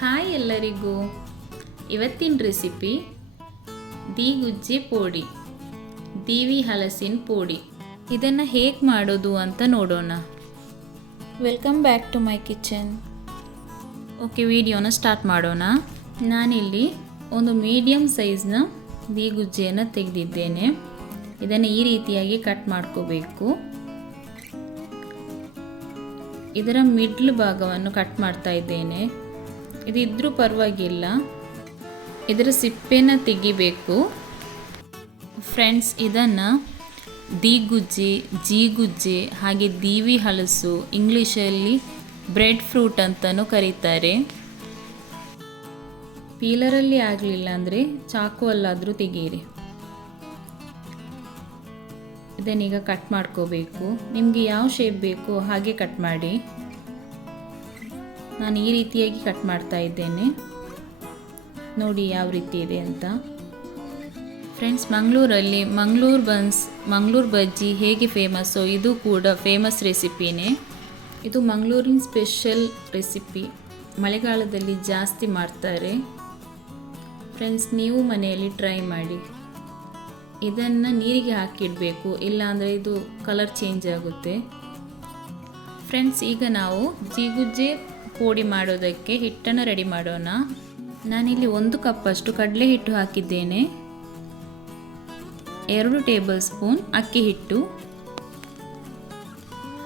Hi ಎಲ್ಲರಿಗೂ. ಇವತ್ತಿನ recipe ದೀಗುಜ್ಜೆ ಪೋಡಿ, ದೀವಿ ಹಲಸಿನ ಪೋಡಿ. ಇದನ್ನು ಹೇಗೆ ಮಾಡೋದು ಅಂತ ನೋಡೋಣ. Welcome back to my kitchen. Okay, ವಿಡಿಯೋನ ಸ್ಟಾರ್ಟ್ ಮಾಡೋಣ. ನಾನಿಲ್ಲಿ ಒಂದು ಮೀಡಿಯಮ್ ಸೈಜ್ನ ದೀಗುಜ್ಜೆಯನ್ನು ತೆಗೆದಿದ್ದೇನೆ. ಇದನ್ನು ಈ ರೀತಿಯಾಗಿ ಕಟ್ ಮಾಡ್ಕೋಬೇಕು. ಇದರ ಮಿಡ್ಲ್ ಭಾಗವನ್ನು ಕಟ್ ಮಾಡ್ತಾ ಇದ್ದೇನೆ. ಇದಿದ್ರೂ ಪರವಾಗಿಲ್ಲ. ಇದರ ಸಿಪ್ಪೆನ ತೆಗಿಬೇಕು. ಫ್ರೆಂಡ್ಸ್, ಇದನ್ನು ದಿಗುಜ್ಜಿ, ಜೀಗುಜ್ಜೆ, ಹಾಗೆ ದೀವಿ ಹಲಸು, ಇಂಗ್ಲೀಷಲ್ಲಿ ಬ್ರೆಡ್ ಫ್ರೂಟ್ ಅಂತಲೂ ಕರೀತಾರೆ. ಪೀಲರಲ್ಲಿ ಆಗಲಿಲ್ಲ ಅಂದರೆ ಚಾಕು ಅಲ್ಲಾದರೂ ತೆಗೀರಿ. ಇದನ್ನೀಗ ಕಟ್ ಮಾಡ್ಕೋಬೇಕು. ನಿಮಗೆ ಯಾವ ಶೇಪ್ ಬೇಕು ಹಾಗೆ ಕಟ್ ಮಾಡಿ. ನಾನು ಈ ರೀತಿಯಾಗಿ ಕಟ್ ಮಾಡ್ತಾ ಇದ್ದೇನೆ. ನೋಡಿ ಯಾವ ರೀತಿ ಇದೆ ಅಂತ. ಫ್ರೆಂಡ್ಸ್ ಮಂಗಳೂರಲ್ಲಿ ಮಂಗಳೂರು ಬನ್ಸ್, ಮಂಗಳೂರು ಬಜ್ಜಿ ಹೇಗೆ ಫೇಮಸ್ಸೋ ಇದು ಕೂಡ ಫೇಮಸ್ ರೆಸಿಪಿನೇ ಇದು ಮಂಗಳೂರಿನ ಸ್ಪೆಷಲ್ ರೆಸಿಪಿ ಮಳೆಗಾಲದಲ್ಲಿ ಜಾಸ್ತಿ ಮಾಡ್ತಾರೆ. ಫ್ರೆಂಡ್ಸ್ ನೀವು ಮನೆಯಲ್ಲಿ ಟ್ರೈ ಮಾಡಿ. ಇದನ್ನು ನೀರಿಗೆ ಹಾಕಿಡಬೇಕು, ಇಲ್ಲಾಂದರೆ ಇದು ಕಲರ್ ಚೇಂಜ್ ಆಗುತ್ತೆ. ಫ್ರೆಂಡ್ಸ್ ಈಗ ನಾವು ಜೀಗುಜ್ಜೆ ಪೋಡಿ ಮಾಡೋದಕ್ಕೆ ಹಿಟ್ಟನ್ನು ರೆಡಿ ಮಾಡೋಣ. ನಾನಿಲ್ಲಿ ಒಂದು ಕಪ್ಪಷ್ಟು ಕಡಲೆ ಹಿಟ್ಟು ಹಾಕಿದ್ದೇನೆ. ಎರಡು ಟೇಬಲ್ ಸ್ಪೂನ್ ಅಕ್ಕಿ ಹಿಟ್ಟು.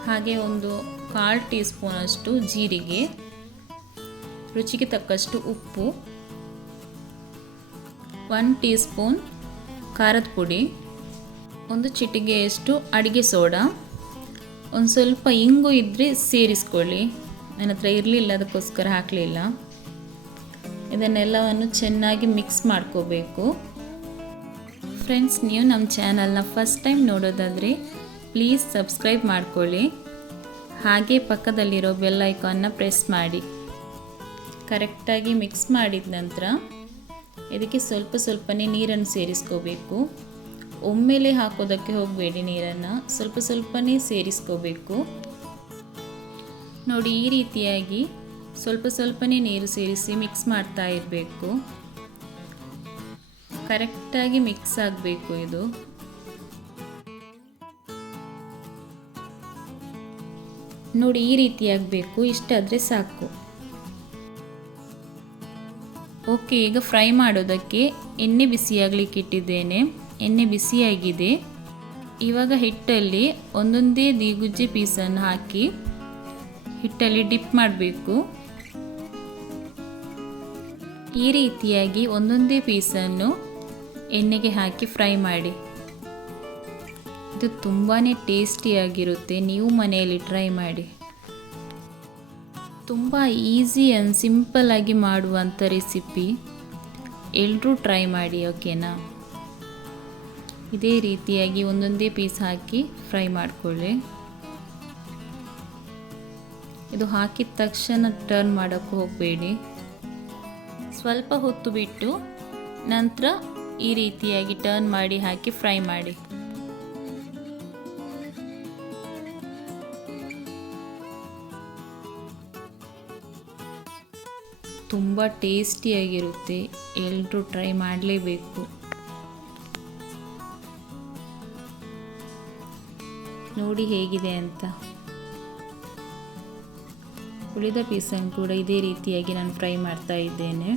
ಹಾಗೆ ಒಂದು ಕಾಲು ಟೀ ಸ್ಪೂನಷ್ಟು ಜೀರಿಗೆ. ರುಚಿಗೆ ತಕ್ಕಷ್ಟು ಉಪ್ಪು. ಒನ್ ಟೀ ಸ್ಪೂನ್ ಖಾರದ ಪುಡಿ. ಒಂದು ಚಿಟಿಗೆಯಷ್ಟು ಅಡುಗೆ ಸೋಡಾ. ಒಂದು ಸ್ವಲ್ಪ ಇಂಗು ಇದ್ದರೆ ಸೇರಿಸ್ಕೊಳ್ಳಿ. ನನ್ನ ಹತ್ರ ಇರಲಿಲ್ಲ, ಅದಕ್ಕೋಸ್ಕರ ಹಾಕಲಿಲ್ಲ. ಇದನ್ನೆಲ್ಲವನ್ನು ಚೆನ್ನಾಗಿ ಮಿಕ್ಸ್ ಮಾಡ್ಕೋಬೇಕು. ಫ್ರೆಂಡ್ಸ್ ನೀವು ನಮ್ಮ ಚಾನಲ್ನ ಫಸ್ಟ್ ಟೈಮ್ ನೋಡೋದಾದರೆ ಪ್ಲೀಸ್ ಸಬ್ಸ್ಕ್ರೈಬ್ ಮಾಡ್ಕೊಳ್ಳಿ. ಹಾಗೆ ಪಕ್ಕದಲ್ಲಿರೋ ಬೆಲ್ ಐಕಾನ್ನ ಪ್ರೆಸ್ ಮಾಡಿ. ಕರೆಕ್ಟಾಗಿ ಮಿಕ್ಸ್ ಮಾಡಿದ ನಂತರ ಇದಕ್ಕೆ ಸ್ವಲ್ಪ ಸ್ವಲ್ಪನೇ ನೀರನ್ನು ಸೇರಿಸ್ಕೋಬೇಕು. ಒಮ್ಮೆಲೆ ಹಾಕೋದಕ್ಕೆ ಹೋಗಬೇಡಿ ನೀರನ್ನು, ಸ್ವಲ್ಪ ಸ್ವಲ್ಪನೇ ಸೇರಿಸ್ಕೋಬೇಕು. ನೋಡಿ ಈ ರೀತಿಯಾಗಿ ಸ್ವಲ್ಪ ಸ್ವಲ್ಪನೇ ನೀರು ಸೇರಿಸಿ ಮಿಕ್ಸ್ ಮಾಡ್ತಾ ಇರಬೇಕು. ಕರೆಕ್ಟಾಗಿ ಮಿಕ್ಸ್ ಆಗಬೇಕು ಇದು. ನೋಡಿ ಈ ರೀತಿಯಾಗಬೇಕು ಇಷ್ಟಾದರೆ ಸಾಕು. ಓಕೆ ಈಗ ಫ್ರೈ ಮಾಡೋದಕ್ಕೆ ಎಣ್ಣೆ ಬಿಸಿಯಾಗಲಿಕ್ಕೆ ಇಟ್ಟಿದ್ದೇನೆ. ಎಣ್ಣೆ ಬಿಸಿಯಾಗಿದೆ ಇವಾಗ ಹಿಟ್ಟಲ್ಲಿ ಒಂದೊಂದೇ ದಿಗುಜ್ಜೆ ಪೀಸನ್ನು ಹಾಕಿ ಹಿಟ್ಟಲ್ಲಿ ಡಿಪ್ ಮಾಡಬೇಕು. ಈ ರೀತಿಯಾಗಿ ಒಂದೊಂದೇ ಪೀಸನ್ನು ಎಣ್ಣೆಗೆ ಹಾಕಿ ಫ್ರೈ ಮಾಡಿ. ಇದು ತುಂಬಾ ಟೇಸ್ಟಿಯಾಗಿರುತ್ತೆ. ನೀವು ಮನೆಯಲ್ಲಿ ಟ್ರೈ ಮಾಡಿ. ತುಂಬ ಈಸಿ ಆ್ಯಂಡ್ ಸಿಂಪಲ್ಲಾಗಿ ಮಾಡುವಂಥ ರೆಸಿಪಿ. ಎಲ್ಲರೂ ಟ್ರೈ ಮಾಡಿ, ಓಕೆನಾ? ಇದೇ ರೀತಿಯಾಗಿ ಒಂದೊಂದೇ ಪೀಸ್ ಹಾಕಿ ಫ್ರೈ ಮಾಡಿಕೊಳ್ಳಿ. ಇದು ಹಾಕಿದ ತಕ್ಷಣ ಟರ್ನ್ ಮಾಡೋಕ್ಕೂ ಹೋಗಬೇಡಿ. ಸ್ವಲ್ಪ ಹೊತ್ತು ಬಿಟ್ಟು ನಂತರ ಈ ರೀತಿಯಾಗಿ ಟರ್ನ್ ಮಾಡಿ ಹಾಕಿ ಫ್ರೈ ಮಾಡಿ. ತುಂಬ ಟೇಸ್ಟಿಯಾಗಿರುತ್ತೆ ಎಲ್ಲರೂ ಟ್ರೈ ಮಾಡಲೇಬೇಕು. ನೋಡಿ ಹೇಗಿದೆ ಅಂತ. ಉಳಿದ ಪೀಸನ್ನು ಕೂಡ ಇದೇ ರೀತಿಯಾಗಿ ನಾನು ಫ್ರೈ ಮಾಡ್ತಾ ಇದ್ದೇನೆ.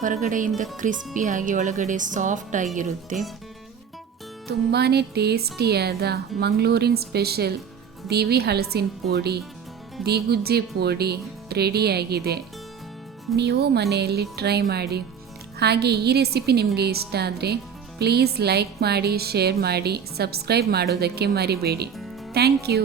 ಹೊರಗಡೆಯಿಂದ ಕ್ರಿಸ್ಪಿಯಾಗಿ ಒಳಗಡೆ ಸಾಫ್ಟ್ ಆಗಿರುತ್ತೆ. ತುಂಬಾ ಟೇಸ್ಟಿಯಾದ ಮಂಗಳೂರಿನ ಸ್ಪೆಷಲ್ ದಿವಿ ಹಲಸಿನ ಪೋಡಿ, ದಿಗುಜ್ಜೆ ಪೋಡಿ ರೆಡಿಯಾಗಿದೆ ನೀವು ಮನೆಯಲ್ಲಿ ಟ್ರೈ ಮಾಡಿ. ಹಾಗೆ ಈ ರೆಸಿಪಿ ನಿಮಗೆ ಇಷ್ಟ ಆದರೆ ಪ್ಲೀಸ್ ಲೈಕ್ ಮಾಡಿ ಶೇರ್ ಮಾಡಿ ಸಬ್ಸ್ಕ್ರೈಬ್ ಮಾಡೋದಕ್ಕೆ ಮರಿಬೇಡಿ. Thank you